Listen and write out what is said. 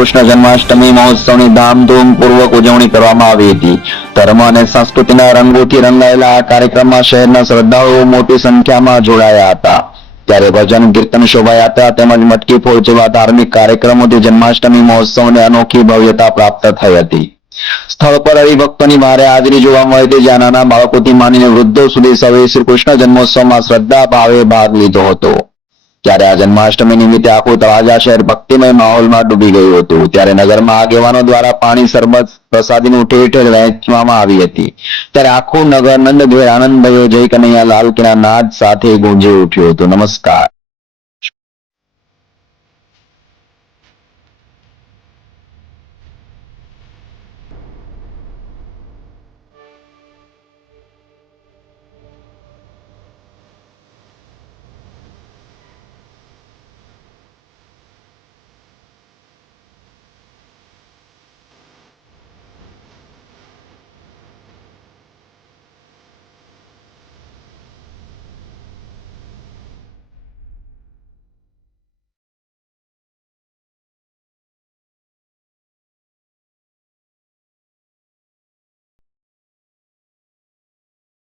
કૃષ્ણ જન્માષ્ટમી મહોત્સવની ધામધૂમપૂર્વક ઉજવણી કરવામાં આવી હતી। ધર્મ અને સંસ્કૃતિના રંગોથી રંગાયેલા આ કાર્યક્રમમાં શહેરના શ્રદ્ધાળુઓ મોટી સંખ્યામાં જોડાયા હતા। ત્યારે ભજન, કીર્તન, શોભાયાત્રા તેમજ મટકી ફોડ જેવા ધાર્મિક કાર્યક્રમોથી જન્માષ્ટમી મહોત્સવને અનોખી ભવ્યતા પ્રાપ્ત થઈ હતી। સ્થળ પર હરિભક્તોની ભારે હાજરી જોવા મળી હતી, જ્યાં નાના બાળકોથી માંડીને વૃદ્ધો સુધી સૌએ શ્રી કૃષ્ણ જન્મોત્સવમાં શ્રદ્ધા ભાવે ભાગ લીધો હતો। ત્યારે આ જન્માષ્ટમી નિમિત્તે આખું તળાજા શહેર ભક્તિમય માહોલમાં ડૂબી ગયું હતું। ત્યારે નગરમાં આગેવાનો દ્વારા પાણી, શરબત, પ્રસાદીનું ઠેર ઠેર વહેંચવામાં આવી હતી। ત્યારે આખું નગર નંદઘેર આનંદભયો જય કનૈયા લાલ કીના નાદ સાથે ગુંજી ઉઠ્યું હતું। નમસ્કાર।